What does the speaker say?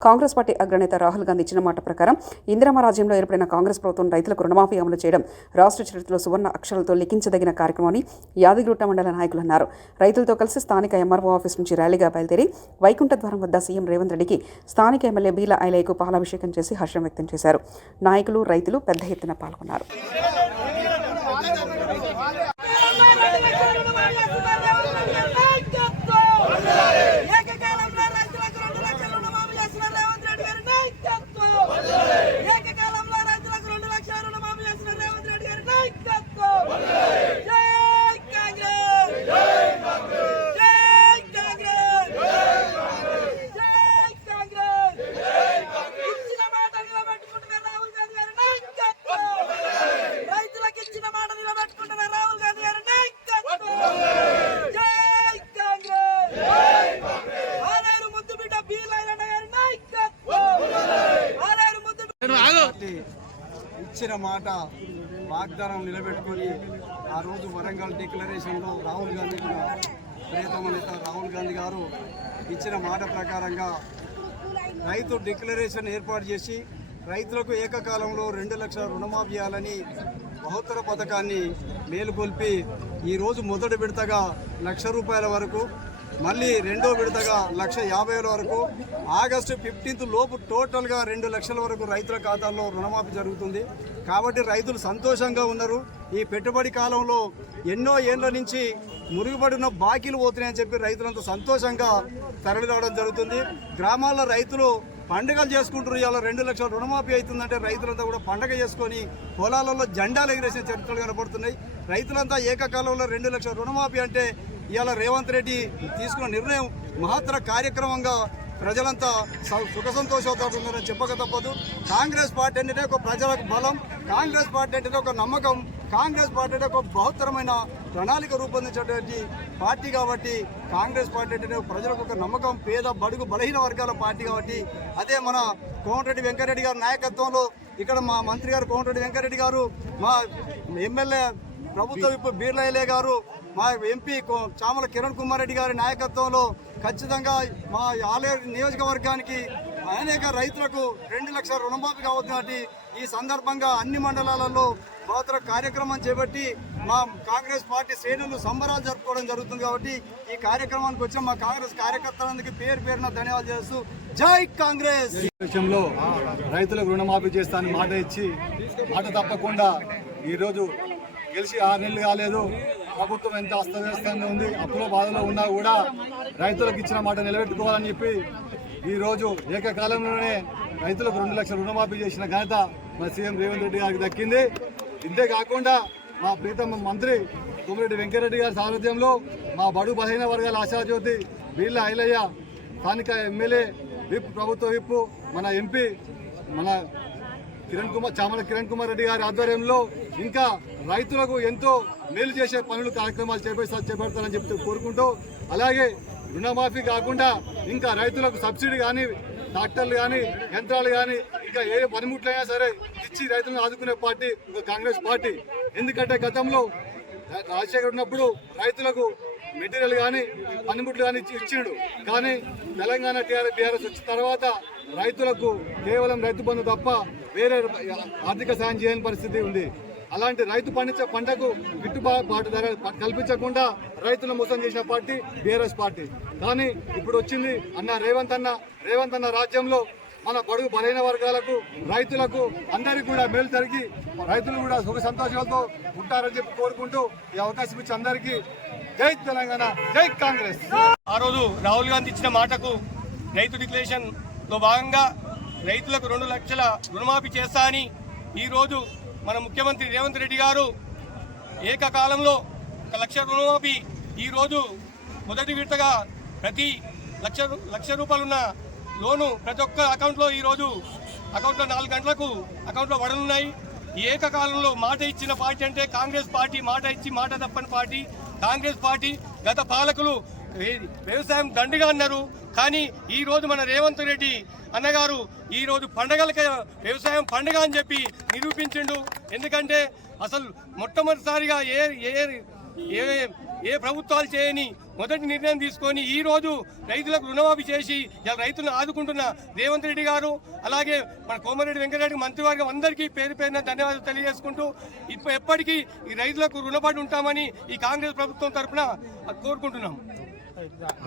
Congress party అగ్రనేత రాహుల్ గాంధీ ఇచ్చిన మాట ప్రకారం ఇందిరమ్మ రాజ్యంలో ఏర్పడిన కాంగ్రెస్ ప్రభుత్వం రైతులకు రుణమాఫీ అమలు చేయడం రాష్ట్ర చరిత్రలో సువర్ణ అక్షరాలతో లిఖించదగిన కార్యక్రమని యాదగిరిగుట్ట మండల నాయకులు అన్నారు. రైతులతో కలిసి స్థానిక ఎంఆర్ఓ ఆఫీస్ నుంచి ర్యాలీగా బయలుదేరి వైకుంఠ ద్వారం వద్ద సీఎం రేవంత్ రెడ్డికి స్థానిక ఎమ్మెల్యే బీల ఐలయ్యకు పాలాభిషేకం చేసి హర్షం వ్యక్తం చేశారు. నాయకులు రైతులు పెద్ద ఎత్తున పాల్గొన్నారు ఏకకాలంలో రైతులకు రెండు లక్షల రుణమాఫీ చేసిన రేవంత్ రెడ్డి గారి నాయకత్వం ఏకకాలంలో రైతులకు రెండు లక్షల రుణమాఫీ చేసిన రేవంత్ రెడ్డి గారి నాయకత్వం జై కాంగ్రెస్ జై కాంగ్రెస్ జై కాంగ్రెస్ ఇచ్చిన మాట నిలబెట్టుకుంటున్న రాహుల్ గాంధీ గారి నాయకత్వం రైతులకు ఇచ్చిన మాట నిలబెట్టుకుంటున్న రాహుల్ గాంధీ గారి నాయకత్వం జై కాంగ్రెస్ ఆనాడు ముద్దు బిడ్డ బి లైలన్న గారి నాయకత్వం ఆనాడు ముద్దు పార్టీ ఇచ్చిన మాట వాగ్దానం నిలబెట్టుకొని ఆ రోజు వరంగల్ డిక్లరేషన్లో రాహుల్ గాంధీ కూడా ప్రియతమ నేత రాహుల్ గాంధీ గారు ఇచ్చిన మాట ప్రకారంగా రైతు డిక్లరేషన్ ఏర్పాటు చేసి రైతులకు ఏకకాలంలో రెండు లక్షల రుణమాఫీ చేయాలని బహుత్తర పథకాన్ని మేలుకొల్పి ఈరోజు మొదటి విడతగా లక్ష రూపాయల వరకు మళ్ళీ రెండో విడతగా లక్ష యాభై వరకు. ఆగస్టు ఫిఫ్టీన్త్ లోపు టోటల్గా రెండు లక్షల వరకు రైతుల ఖాతాల్లో రుణమాఫీ జరుగుతుంది. కాబట్టి రైతులు సంతోషంగా ఉన్నారు. ఈ పెట్టుబడి కాలంలో ఎన్నో ఏళ్ళ నుంచి మురుగుపడిన బాకీలు పోతున్నాయని చెప్పి రైతులంతా సంతోషంగా తరలి రావడం జరుగుతుంది. గ్రామాల్లో రైతులు పండుగలు చేసుకుంటారు. ఇవాళ రెండు లక్షల రుణమాఫీ అవుతుందంటే రైతులంతా కూడా పండగ చేసుకొని పొలాలలో జెండాలు ఎగిరేసిన చరిత్రలు కనబడుతున్నాయి రైతులంతా ఏకకాలంలో రెండు లక్షల రుణమాఫీ అంటే ఇవాళ రేవంత్ రెడ్డి తీసుకున్న నిర్ణయం మహత్తర కార్యక్రమంగా ప్రజలంతా స- సుఖ సంతోషాలతో చెప్పక తప్పదు. కాంగ్రెస్ పార్టీ అంటేనే ఒక ప్రజలకు బలం కాంగ్రెస్ పార్టీ అంటేనే ఒక నమ్మకం కాంగ్రెస్ పార్టీ అంటే ఒక బహుత్తరమైన ప్రణాళిక రూపొందించేటువంటి పార్టీ కాబట్టి కాంగ్రెస్ పార్టీ అంటే ప్రజలకు ఒక నమ్మకం పేద బడుగు బలహీన వర్గాల పార్టీ కాబట్టి అదే మన కోమటిరెడ్డి వెంకటరెడ్డి గారి నాయకత్వంలో ఇక్కడ మా మంత్రి గారు కోమటిరెడ్డి వెంకటరెడ్డి గారు మా ఎమ్మెల్యే ప్రభుత్వ ఇప్పుడు బీర్లయ్యలే గారు మా ఎంపీ కో- చామల కిరణ్ కుమార్ రెడ్డి గారి నాయకత్వంలో ఖచ్చితంగా మా ఆలేరు నియోజకవర్గానికి అనేక రైతులకు రెండు లక్షల రుణమాఫీ కావద్దు ఈ సందర్భంగా అన్ని మండలాలలో బహుతర కార్యక్రమం చేపట్టి మా కాంగ్రెస్ పార్టీ శ్రేణులు సంబరాలు జరుపుకోవడం జరుగుతుంది కాబట్టి ఈ కార్యక్రమానికి వచ్చి మా కాంగ్రెస్ కార్యకర్తలందరికీ పేరు పేరున ధన్యవాదాలు చేస్తూ జై కాంగ్రెస్! విషయంలో రైతులకు రుణమాఫీ చేస్తానని మాట ఇచ్చి మాట తప్పకుండా ఈరోజు గెలిచి ఆరు నెలలు కాలేదు. ప్రభుత్వం ఎంత అస్తవ్యస్తంగా ఉంది అప్పుల బాధలో ఉన్నా కూడా రైతులకు ఇచ్చిన మాట నిలబెట్టుకోవాలని చెప్పి ఈరోజు ఏకకాలంలోనే రైతులకు రెండు లక్షల రుణమాఫీ చేసిన ఘనత మా సీఎం రేవంత్ రెడ్డి గారికి దక్కింది. ఇంతే కాకుండా మా ప్రీతమ మంత్రి తుమ్మిరెడ్డి వెంకరెడ్డి గారి సారథ్యంలో మా బడు బలహీన వర్గాల ఆశాజ్యోతి వీళ్ళ ఐలయ్య స్థానిక ఎమ్మెల్యే విప్ ప్రభుత్వ విప్ మన ఎంపీ మన కిరణ్ కుమార్ చామల కిరణ్ కుమార్ రెడ్డి గారి ఆధ్వర్యంలో ఇంకా రైతులకు ఎంతో మేలు చేసే పనులు కార్యక్రమాలు చేపడతా చేపడతారని చెప్తూ కోరుకుంటూ అలాగే రుణమాఫీ కాకుండా ఇంకా రైతులకు సబ్సిడీ కానీ ట్రాక్టర్లు కానీ యంత్రాలు కానీ ఇంకా ఏ పనిముట్లైనా సరే ఇచ్చి రైతులను ఆదుకునే పార్టీ ఒక కాంగ్రెస్ పార్టీ. ఎందుకంటే గతంలో రాజశేఖర్ ఉన్నప్పుడు రైతులకు మెటీరియల్ కానీ పనిముట్లు కానీ ఇచ్చిండు. కానీ తెలంగాణ టీఆర్ఎస్ బీఆర్ఎస్ వచ్చిన తర్వాత రైతులకు కేవలం రైతు బంధు తప్ప వేరే ఆర్థిక సాయం చేయని పరిస్థితి ఉంది. అలాంటి రైతు పండించే పంటకు గిట్టుబాటు ధర కల్పించకుండా రైతులను మోసం చేసిన పార్టీ బీఆర్ఎస్ పార్టీ. కానీ ఇప్పుడు వచ్చింది అన్న రేవంత్ అన్న రేవంత్ అన్న రాజ్యంలో మన బడుగు బలైన వర్గాలకు రైతులకు అందరికీ కూడా మేలు జరిగి రైతులు కూడా సుఖ సంతోషాలతో ఉంటారని చెప్పి కోరుకుంటూ ఈ అవకాశం ఇచ్చి అందరికీ జై తెలంగాణ జై కాంగ్రెస్. ఆ రోజు రాహుల్ గాంధీ ఇచ్చిన మాటకు రైతు డిక్లరేషన్లో భాగంగా రైతులకు రెండు లక్షల రుణమాఫీ చేస్తా అని ఈరోజు మన ముఖ్యమంత్రి రేవంత్ రెడ్డి గారు ఏకకాలంలో ఒక లక్ష రుణమాఫీ ఈరోజు మొదటి విడతగా ప్రతి లక్ష రూ- లక్ష రూపాయలున్న లోను ప్రతి ఒక్క అకౌంట్లో ఈరోజు అకౌంట్లో నాలుగు గంటలకు అకౌంట్లో వడలున్నాయి. ఈ ఏకకాలంలో మాట ఇచ్చిన పార్టీ అంటే కాంగ్రెస్ పార్టీ మాట ఇచ్చి మాట తప్పని పార్టీ కాంగ్రెస్ పార్టీ గత పాలకులు వ్యవసాయం దండిగా అన్నారు. కానీ ఈరోజు మన రేవంత్ రెడ్డి అన్నగారు ఈరోజు పండగలకి వ్యవసాయం పండగ అని చెప్పి నిరూపించిండు. ఎందుకంటే అసలు మొట్టమొదటిసారిగా ఏ ఏ ఏ ఏ ప్రభుత్వాలు చేయని మొదటి నిర్ణయం తీసుకొని ఈ రోజు రైతులకు రుణమాఫీ చేసి ఇలా రైతులను ఆదుకుంటున్న రేవంత్ రెడ్డి గారు అలాగే మన కోమరెడ్డి వెంకటరెడ్డి మంత్రివర్గం అందరికీ పేరు పేరున ధన్యవాదాలు తెలియజేసుకుంటూ ఇప్పుడు ఎప్పటికీ ఈ రైతులకు రుణపడి ఉంటామని ఈ కాంగ్రెస్ ప్రభుత్వం తరఫున కోరుకుంటున్నాం.